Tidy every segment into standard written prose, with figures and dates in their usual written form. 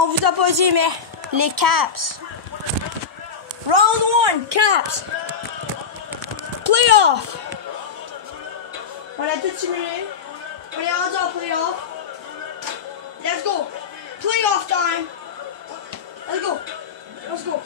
On vous a pas dit, mais les Caps. Round 1, Caps. Playoff. On a tout simulé. On est rendu en playoff. Let's go. Playoff time. Let's go. Let's go.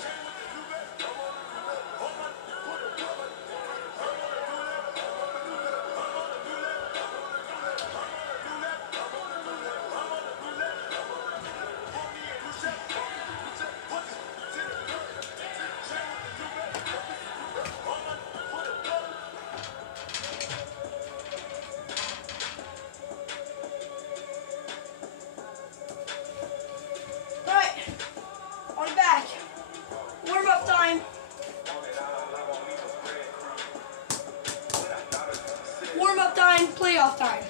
Warm-up time, playoff time.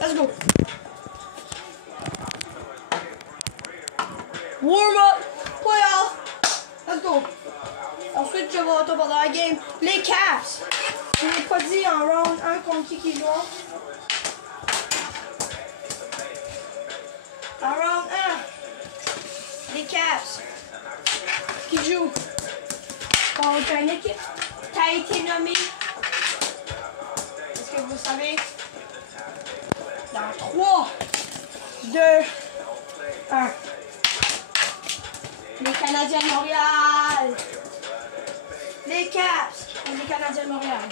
Let's go. Warm-up, playoff. Let's go. Ensuite, je vais retourner pendant la game. Les Caps. Je n'ai pas dit en round 1 contre qui joue. En round 1, les Caps qui jouent contre une équipe qui a été nommée. Que vous savez, dans 3, 2, 1. Les Canadiens de Montréal. Les Caps. Les Canadiens de Montréal.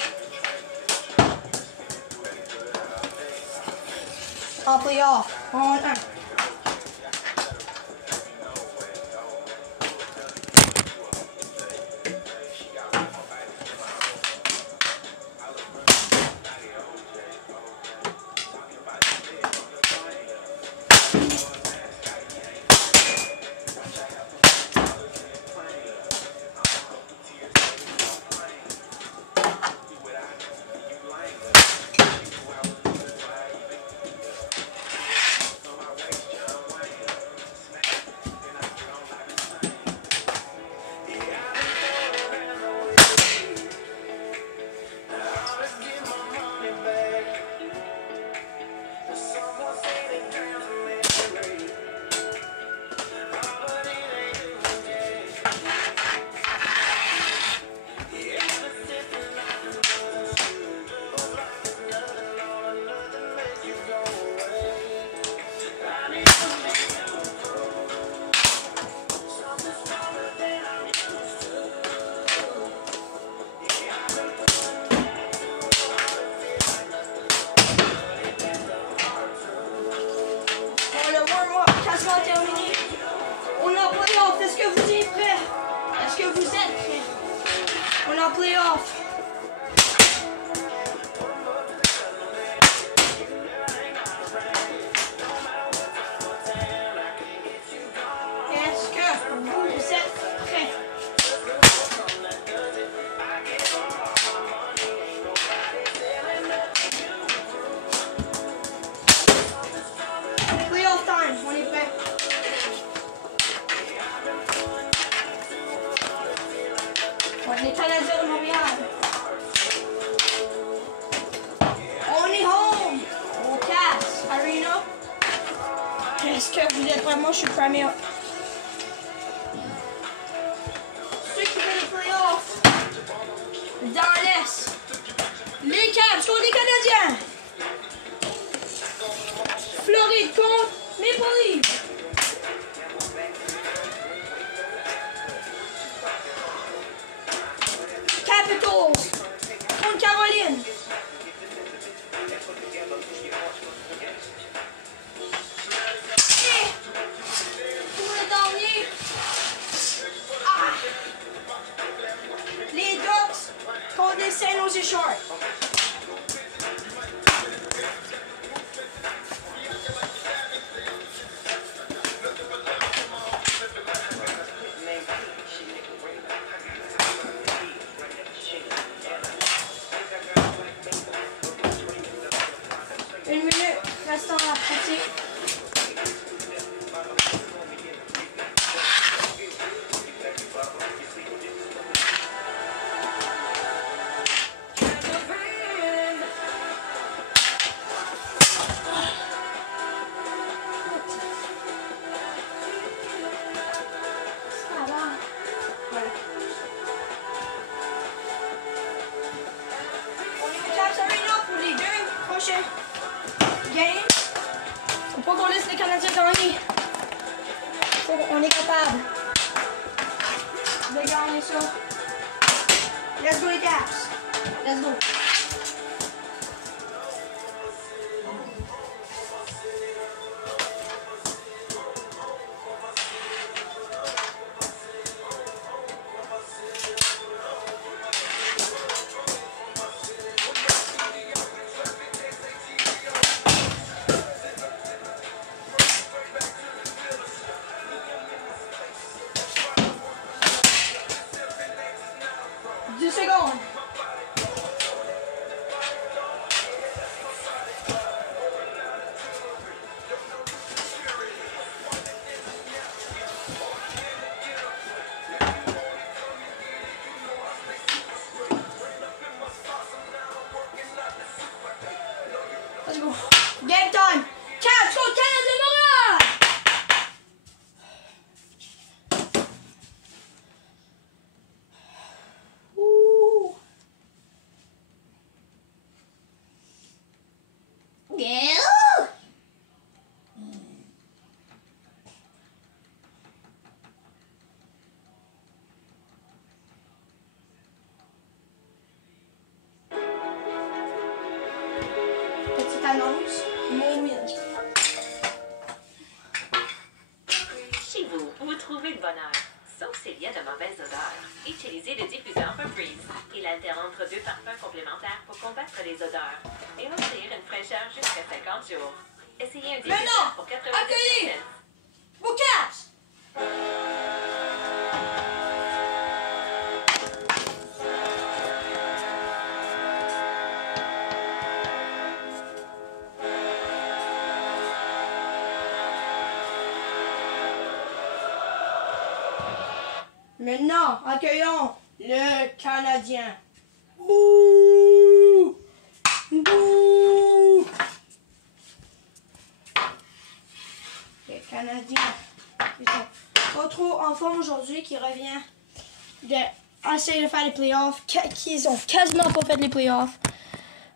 En playoff. En 1. Est-ce que vous êtes prêts? Est-ce que vous êtes prêts? On est en playoff. Est-ce que vous êtes prêts? Playoff time, on est prêts. Les Canadiens de Montréal. On est home au Caps Arena. Est-ce que vous êtes vraiment? Je suis premier. Ceux qui veulent les playoffs dans l'Est. Les Caps contre les Canadiens. Floride contre Maple Leafs. Capitals contre Caroline. Et pour le dernier, les Ducks contre les San Jose Sharks. laisse les Canadiens gagner. On est capable de gagner ça. Let's go les Caps. Let's go. Secondes. Let's go. Game time. Caps contre Canadien Montréal. Petite annonce, mon win. Chez vous, vous trouvez le bonheur. Sauf s'il y a de mauvaises odeurs. Utilisez le diffuseur Febreze. Il alterne entre deux parfums complémentaires pour combattre les odeurs et offrir une fraîcheur jusqu'à 50 jours. Essayez un diffuseur pour 90 accueillez vos Caps. Maintenant, accueillons le Canadien. Ouh! Ouh! Les Canadiens qui sont pas trop en forme aujourd'hui, qui revient d'essayer de faire les playoffs, qui ont quasiment pas fait les playoffs,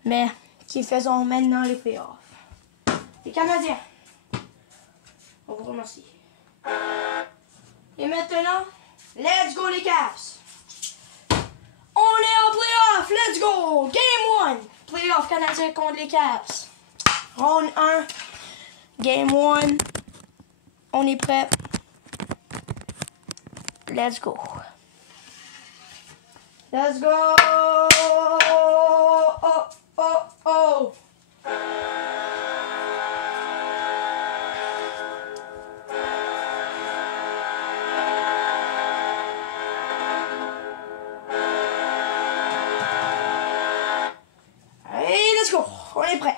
mais qui faisons maintenant les playoffs. Les Canadiens, on vous remercie. Et maintenant, let's go les Caps! On est en playoff! Let's go! Game 1! Playoff Canadien contre les Caps. Round 1. Game 1. On est prêt. Let's go. Let's go! Oh, oh, oh! On est prêt.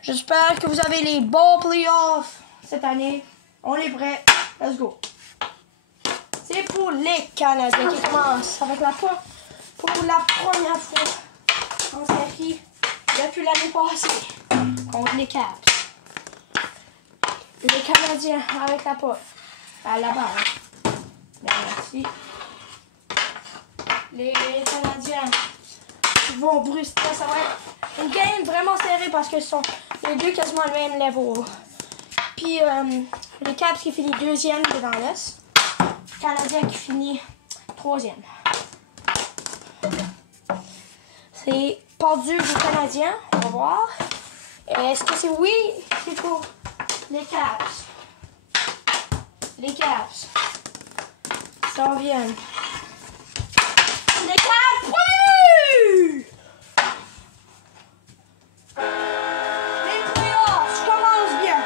J'espère que vous avez les bons playoffs cette année. On est prêt. Let's go. C'est pour les Canadiens qui commencent avec la pointe pour la première fois en série depuis l'année passée contre les Caps. Les Canadiens avec la pointe à la balle. Merci. Les Canadiens vont brusquer, ça va être une game vraiment serrée parce que sont les deux quasiment le même level. Puis les Caps qui finit deuxième dans l'Est, Canadien qui finit troisième. C'est perdu des Canadiens, on va voir. Est-ce que c'est oui, c'est pour les Caps. Les Caps. Ça revient. Les Caps, oui! Les playoffs commencent bien.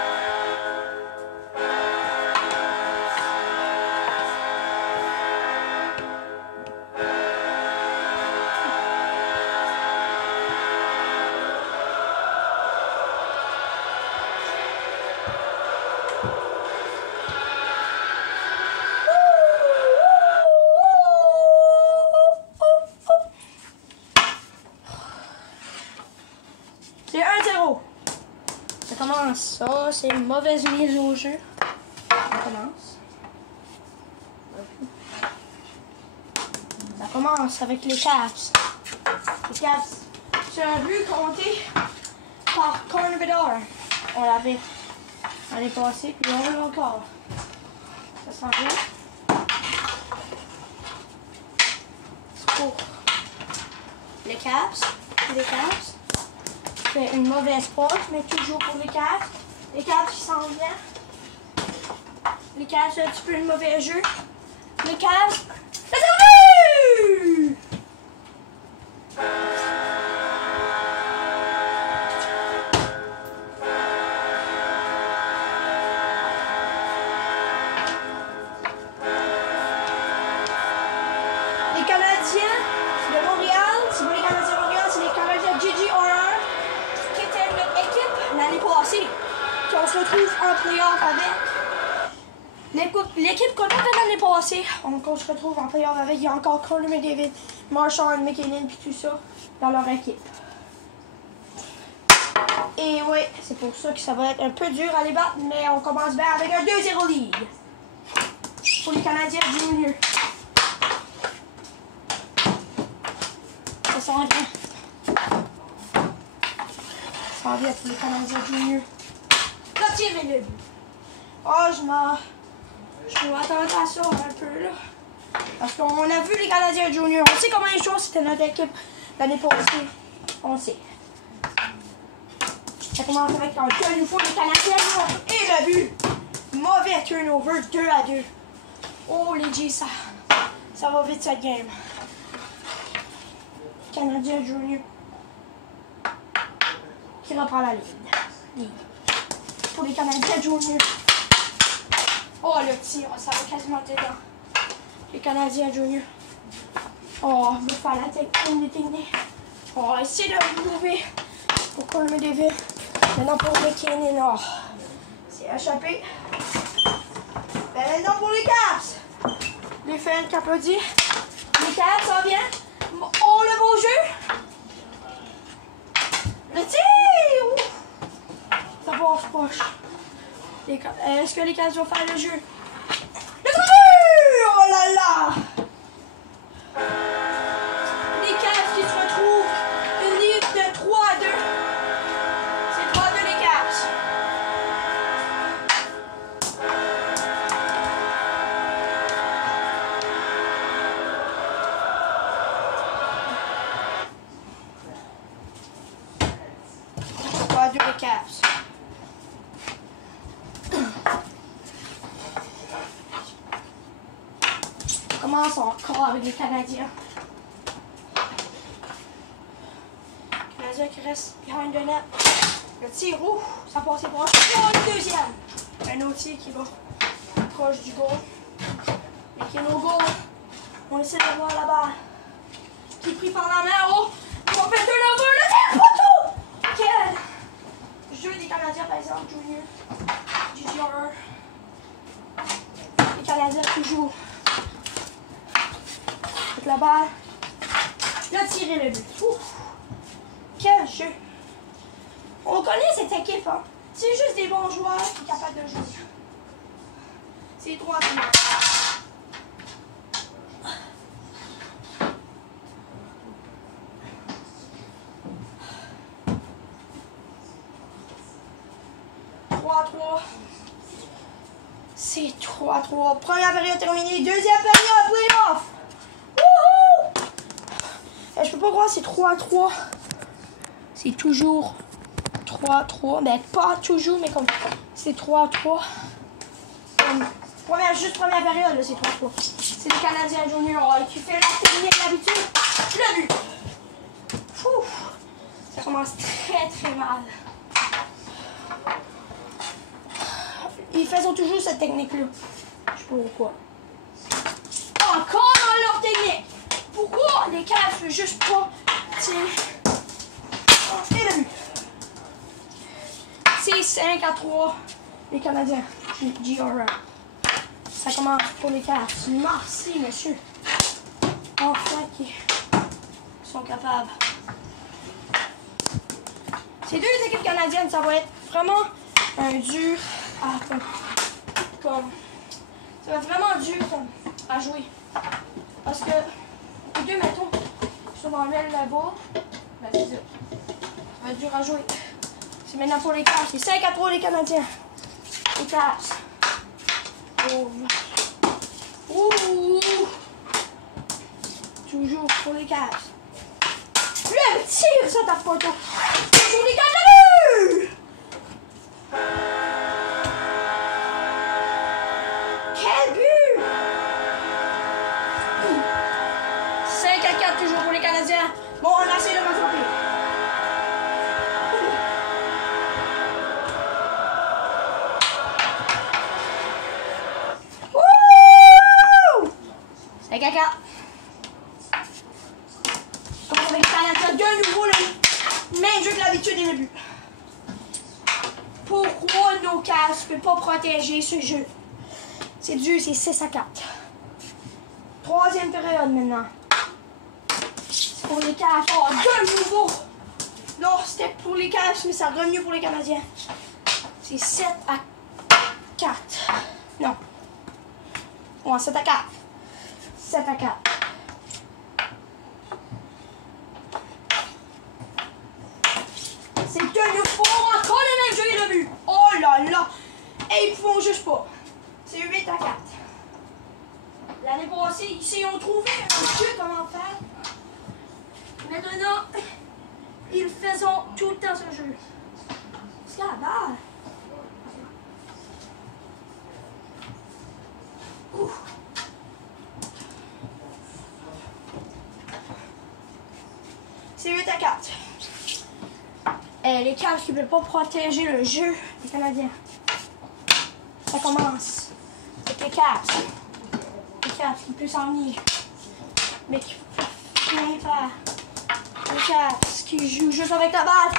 C'est 1-0. Ça commence. Ça, c'est une mauvaise mise au jeu. Ça commence. Ça commence avec les Caps. Les Caps. C'est un but compté par Connor Bedard. On l'avait l'année passée, puis on l'a encore. Ça sent bien. C'est pour les Caps. Les Caps. C'est une mauvaise passe, mais toujours pour les Caps. Les Caps qui s'en viennent. Les Caps, c'est un petit peu un mauvais jeu. Les Caps. C'est revenu! Les Canadiens de Montréal, c'est pas les Canadiens de Montréal, c'est les Canadiens de Gigi Horner, qui était notre équipe l'année passée, qu'on se retrouve en playoff avec. L'équipe qu'on avait l'année passée, on se retrouve en playoff avec. Il y a encore Connor McDavid, Marchand, McKinnon et tout ça dans leur équipe. Et oui, c'est pour ça que ça va être un peu dur à les battre, mais on commence bien avec un 2-0 lead pour les Canadiens juniors. Ça s'en vient. Ça s'en vient pour les Canadiens juniors. Là, tirez le but. Oh, je m'attendais à ça un peu, là. Parce qu'on a vu les Canadiens juniors. On sait comment ils jouent. C'était notre équipe l'année passée. On sait. Ça commence avec un turnover les Canadiens juniors. Et le but. Mauvais turnover, 2-2. Oh, les G, ça va vite cette game. Canadien junior. Qui reprend la ligne. Pour les Canadiens juniors. Oh, le tir, ça va quasiment dedans. Les Canadiens juniors. Oh, je vais faire la technique. On va essayer de retrouver pour Connor McDavid. Maintenant pour McKinnon. Oh, c'est échappé. Maintenant pour les Caps. Les fans qui applaudissent. Les Caps, ça vient. Oh, le beau jeu. Le tir. Ouf. Ça passe proche. Est-ce que les Caps vont faire le jeu? Le but! Oh là là! Les Caps qui se retrouvent une ligne de 3-2. C'est 3-2 les Caps. Les Caps. On commence encore avec les Canadiens. Canadiens qui restent behind the net. Le tir, ouf, ça passait proche. Oh, le deuxième. Un autre tir qui va proche du goal. Et qui est no goal. On essaie de voir la balle. Qui est pris par la main. Oh, on fait turnover. Le tir, poteau! Quel jeu des Canadiens, par exemple, junior. Gigi Horner. Les Canadiens toujours. Avec la balle. Là, tirer le but. Ouf. Quel jeu. On connaît cette équipe, hein. C'est juste des bons joueurs qui sont capables de jouer. C'est 3 points. C'est 3-3. Première période terminée. Deuxième période, playoff. Wouhou! Je peux pas croire, c'est 3-3. C'est toujours 3-3. Mais pas toujours, mais comme c'est 3-3. Juste première période, c'est 3-3. C'est les Canadiens juniors qui fait la technique d'habitude. Le but. Ouf. Ça commence très très mal. Ils font toujours cette technique-là. Je sais pas pourquoi. Encore dans leur technique. Pourquoi les Caps ne juste pas tirer? Et le but. C'est 5-3. Les Canadiens. Gigi Horner. Ça commence pour les Caps. Merci, monsieur. Enfin, qui sont capables. Ces deux équipes canadiennes, ça va être vraiment un dur ça va être vraiment dur à jouer. Parce que les deux, mettons, qui sont dans le même level, ben c'est ça. Ça va être dur à jouer. C'est maintenant pour les Cavs. C'est 5-3 les Canadiens. Les Cavs. Oh. Ouh. Toujours pour les Cavs. Le tir, ça tape pas tout. Toujours les Canadiens. Quel but! 5-4 toujours pour les Canadiens. Bon, on essaie de rattraper. Wouh! 5-4. Comme avec les Canadiens, de nouveau le même jeu que l'habitude et le but. Pourquoi nos Cavs ne peuvent pas protéger ce jeu? C'est dur, c'est 6-4. Troisième période maintenant. C'est pour les Cavs. Oh, de nouveau! Non, c'était pour les Cavs, mais ça a revenu pour les Canadiens. C'est 7-4. Non. Ouais, 7-4. 7-4. C'est de nouveau encore le même jeu et le but. Oh là là! Et ils font juste pas. C'est 8-4. L'année passée, ici, ils ont trouvé un jeu comment faire. Maintenant, ils faisaient tout le temps ce jeu. C'est la balle. Ouh. C'est 8-4. Et les Cavs qui ne peuvent pas protéger le jeu des Canadiens. Ça commence. C'est les Cavs. Les Cavs qui peuvent s'en venir. Mais qui ne peuvent rien faire. Les Cavs qui jouent juste avec la balle.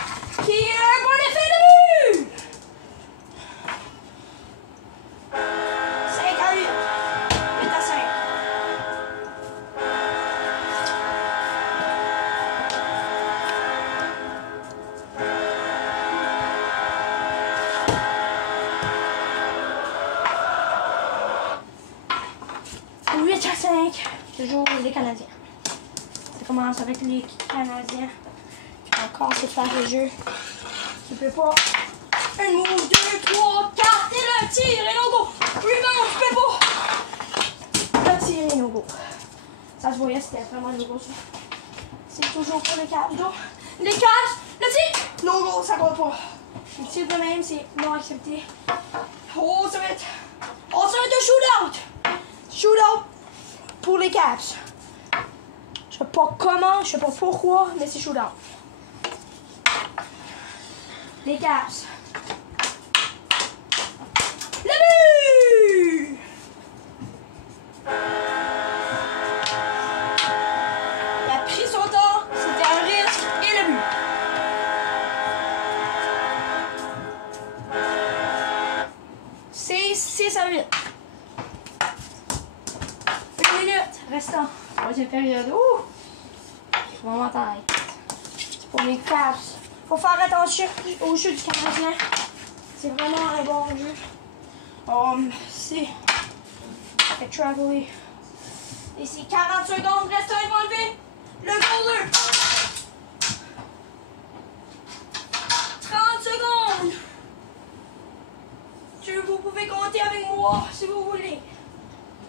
Qui est un bon effet de but! 5-8. 8-5. Toujours les Canadiens. Ça commence avec les Canadiens qui ont encore essayé de faire le jeu. Qui ne peut pas. Un move, 2, 3, 4 et le tir et no go. Rebound, tu peux pas. Le tir et no go. Ça se voyait, c'était vraiment no go. C'est toujours pour les Cavs. Donc, les Cavs, le tir, no go, ça compte pas. Le tir de même, c'est non accepté. Oh, ça va être. Oh, ça va être un shootout. Shootout. Pour les Cavs. Je sais pas comment, je sais pas pourquoi, mais c'est shootout. Les Cavs. Le but! Il a pris son temps, c'était un risque et le but. C'est 6-8. Restant. Troisième période. Ouh! Vraiment taille. C'est pour les Cavs. Faut faire attention au jeu du Canadien. C'est vraiment un bon jeu. C'est. Fait traveler. Et c'est 40 secondes. Reste un enlevé. Le goaler. 30 secondes. Vous pouvez compter avec moi si vous voulez.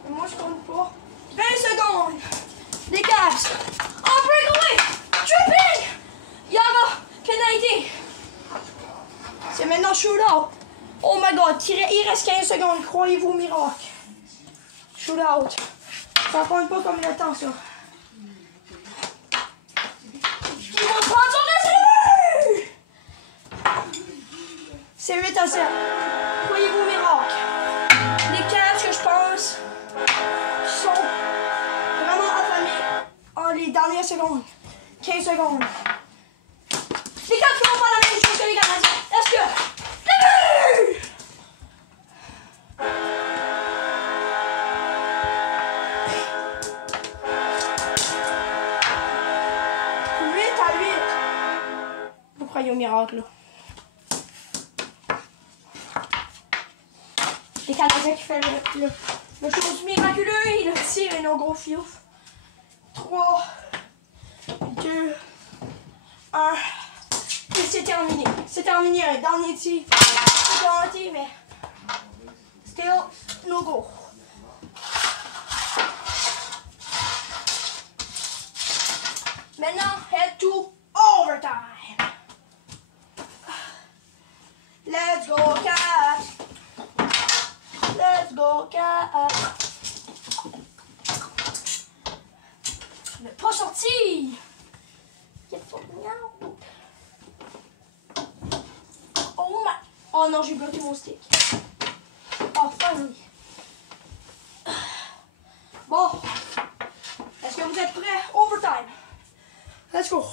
Mais moi, je compte pas. 20 secondes. Les Cavs. En breakaway. Tripping. Yara. Penalty. C'est maintenant shootout. Oh my god. Il reste 15 secondes. Croyez-vous au miracle. Shootout. Ça compte pas comme le temps, ça. Ils vont prendre son reste. C'est 8-7. Croyez-vous au miracle. Les Cavs que je pense sont vraiment affamés en les dernières secondes. 15 secondes. Les Cavs qui vont faire la même chose que les Canadiens. Est-ce que... Le but! Vous croyez au miracle, là. Les Canadiens qui font le chose miraculeux, il tire et nos gros fiouf. 3, 2, 1. Et c'est c'est terminé. C'est terminé. Un dernier tir. C'est garanti, mais still no go. Maintenant, head to overtime. Let's go, Cats. Let's go, Cats. Je ne vais pas sortir. Get fucking out. Oh my. Oh non, j'ai bloqué mon stick. Oh, funny. Bon. Est-ce que vous êtes prêts? Overtime. Let's go.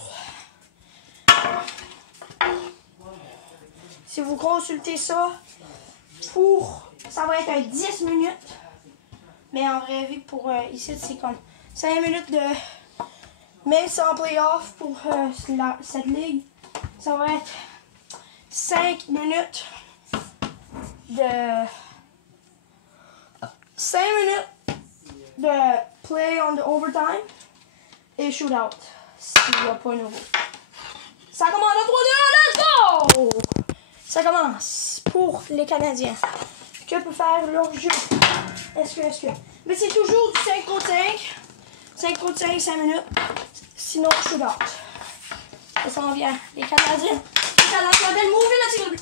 Si vous consultez ça, ça va être un 10 minutes. Mais en vrai, vu pour ici, c'est comme 5 minutes de... Même sans playoff pour cette ligue, ça va être 5 minutes de... 5 minutes de play on the overtime et shootout. S'il n'y a pas nouveau. Ça commence à 3-2, let's go! Ça commence pour les Canadiens. Que peut faire leur jeu? Est-ce que... Mais c'est toujours du 5 contre 5. 5 contre 5, 5 minutes. Sinon, shootout. Ça s'en vient. Les Canadiens. Les Canadiens viennent mourir la tir de but.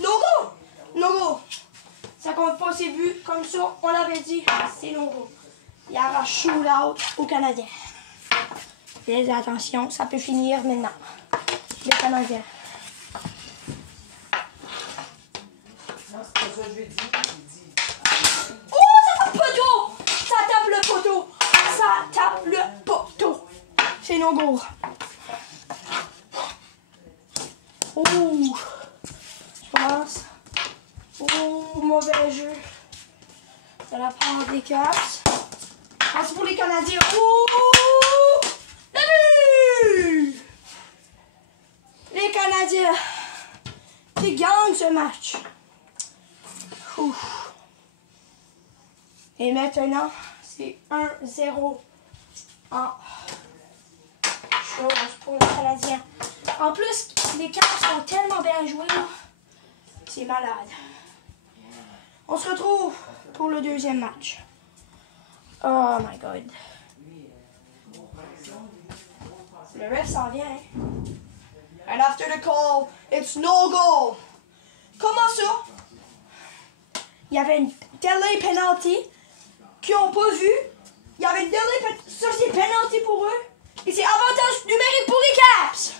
No go! No go! Ça compte pas ses buts. Comme ça, on l'avait dit. C'est no go. Il y aura shootout aux Canadiens. Faites attention, ça peut finir maintenant. Les Canadiens. Non, c'est pas ça que je lui ai dit. Oh, ça tape le poteau! Ça tape le poteau! Ça tape le poteau! C'est no go. Oh! Je commence. Oh, mauvais jeu. De la part des Caps. Ah, c'est pour les Canadiens. Oh! Le but! Les Canadiens qui gagnent ce match. Ouf. Et maintenant, c'est 1-0 en chose pour les Canadiens. En plus, les Caps sont tellement bien joués. C'est malade. On se retrouve pour le deuxième match. Oh my god. Le ref s'en vient. And after the call, it's no goal. Comment ça? Il y avait une delay penalty qu'ils n'ont pas vu. Il y avait une delay penalty. Ça, c'est penalty pour eux. Et c'est avantage numérique pour les Caps.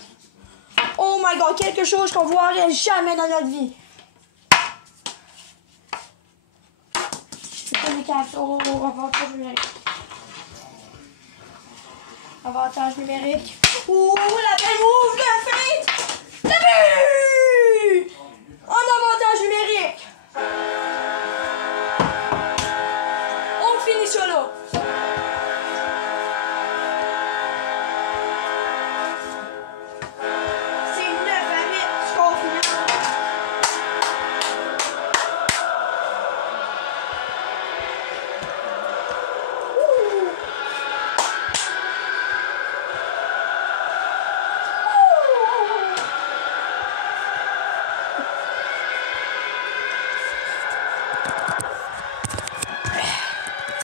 Oh my god, quelque chose qu'on ne voirait jamais dans notre vie. C'est pas les Caps. Oh, avantage numérique. Avantage numérique. Ouh, la belle move de feinte. Le but!